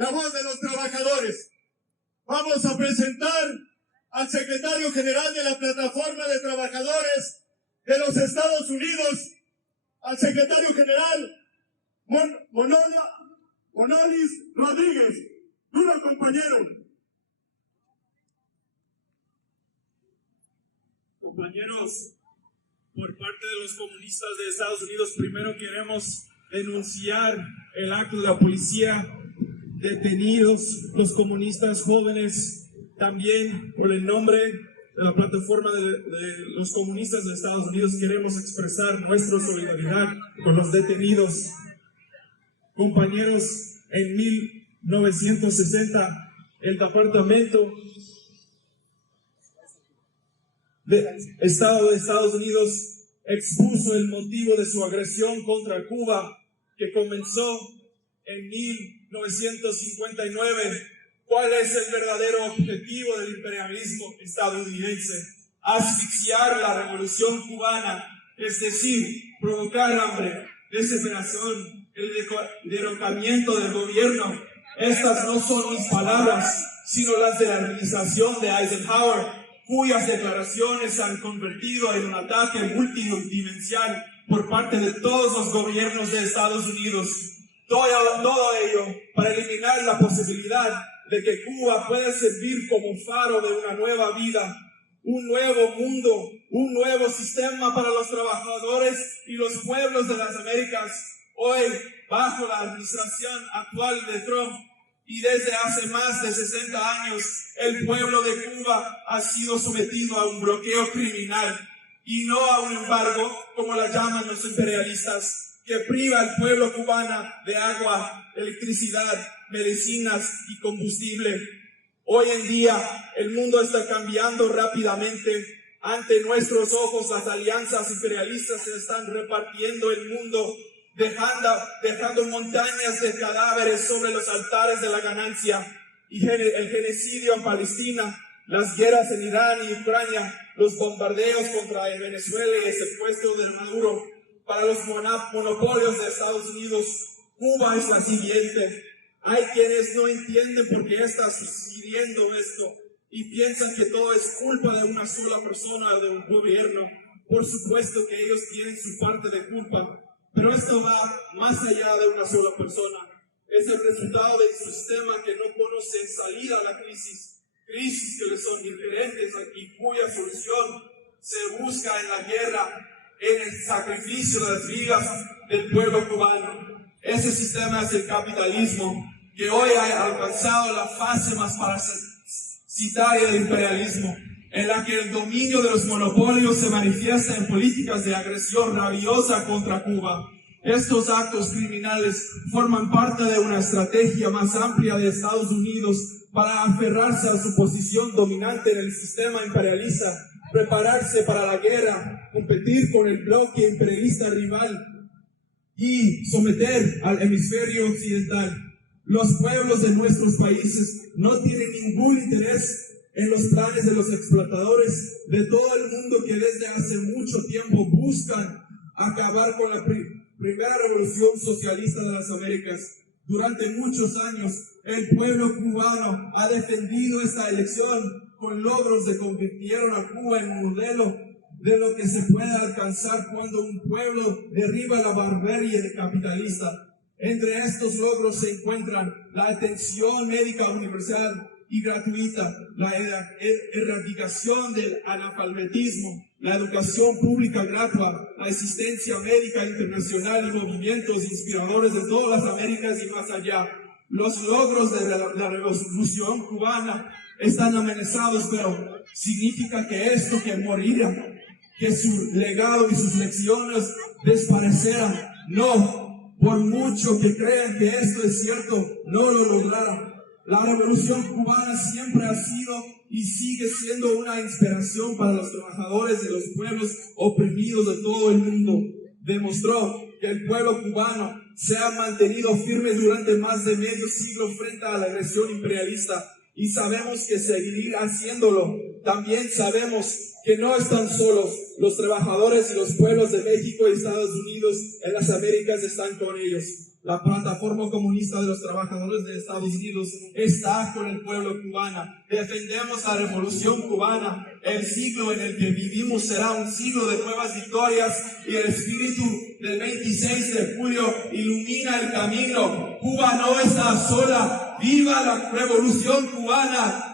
la voz de los trabajadores. Vamos a presentar al secretario general de la Plataforma de Trabajadores de los Estados Unidos, al secretario general Monolis Rodríguez. Duro, compañero. Compañeros, por parte de los comunistas de Estados Unidos, primero queremos denunciar el acto de la policía, detenidos los comunistas jóvenes. También por el nombre de la plataforma de los comunistas de Estados Unidos queremos expresar nuestra solidaridad con los detenidos. Compañeros, en 1960 el Departamento de Estado de Estados Unidos expuso el motivo de su agresión contra Cuba, que comenzó en 1959. ¿Cuál es el verdadero objetivo del imperialismo estadounidense? Asfixiar la revolución cubana, es decir, provocar hambre, desesperación, el derrocamiento del gobierno. Estas no son mis palabras, sino las de la administración de Eisenhower, cuyas declaraciones se han convertido en un ataque multidimensional por parte de todos los gobiernos de Estados Unidos. Todo ello para eliminar la posibilidad de que Cuba pueda servir como faro de una nueva vida, un nuevo mundo, un nuevo sistema para los trabajadores y los pueblos de las Américas. Hoy, bajo la administración actual de Trump y desde hace más de 60 años, el pueblo de Cuba ha sido sometido a un bloqueo criminal y no a un embargo, como la llaman los imperialistas, que priva al pueblo cubano de agua, electricidad, medicinas y combustible. Hoy en día el mundo está cambiando rápidamente. Ante nuestros ojos las alianzas imperialistas se están repartiendo el mundo, dejando montañas de cadáveres sobre los altares de la ganancia, y el genocidio en Palestina, las guerras en Irán y Ucrania, los bombardeos contra Venezuela y el secuestro de Maduro. Para los monopolios de Estados Unidos, Cuba es la siguiente. Hay quienes no entienden por qué está sucediendo esto y piensan que todo es culpa de una sola persona o de un gobierno. Por supuesto que ellos tienen su parte de culpa, pero esto va más allá de una sola persona. Es el resultado de un sistema que no conoce salida a la crisis que le son diferentes y cuya solución se busca en la guerra, en el sacrificio de las vidas del pueblo cubano. Ese sistema es el capitalismo, que hoy ha alcanzado la fase más parasitaria del imperialismo, en la que el dominio de los monopolios se manifiesta en políticas de agresión rabiosa contra Cuba. Estos actos criminales forman parte de una estrategia más amplia de Estados Unidos para aferrarse a su posición dominante en el sistema imperialista, prepararse para la guerra, competir con el bloque imperialista rival y someter al hemisferio occidental. Los pueblos de nuestros países no tienen ningún interés en los planes de los explotadores de todo el mundo que desde hace mucho tiempo buscan acabar con la primera revolución socialista de las Américas. Durante muchos años, el pueblo cubano ha defendido esta elección con logros que convirtieron a Cuba en un modelo de lo que se puede alcanzar cuando un pueblo derriba la barbarie capitalista. Entre estos logros se encuentran la atención médica universal y gratuita, la erradicación del analfabetismo, la educación pública gratuita, la asistencia médica internacional y movimientos inspiradores de todas las Américas y más allá. Los logros de la revolución cubana están amenazados, pero significa que esto que morirá, que su legado y sus lecciones desaparecerán. No, por mucho que crean que esto es cierto, no lo lograrán. La revolución cubana siempre ha sido y sigue siendo una inspiración para los trabajadores de los pueblos oprimidos de todo el mundo. Demostró que el pueblo cubano se ha mantenido firme durante más de medio siglo frente a la agresión imperialista, y sabemos que seguirá haciéndolo. También sabemos que no están solos. Los trabajadores y los pueblos de México y Estados Unidos en las Américas están con ellos. La plataforma comunista de los trabajadores de Estados Unidos está con el pueblo cubano. Defendemos la revolución cubana. El siglo en el que vivimos será un siglo de nuevas victorias y el espíritu del 26 de julio ilumina el camino. Cuba no está sola. ¡Viva la revolución cubana!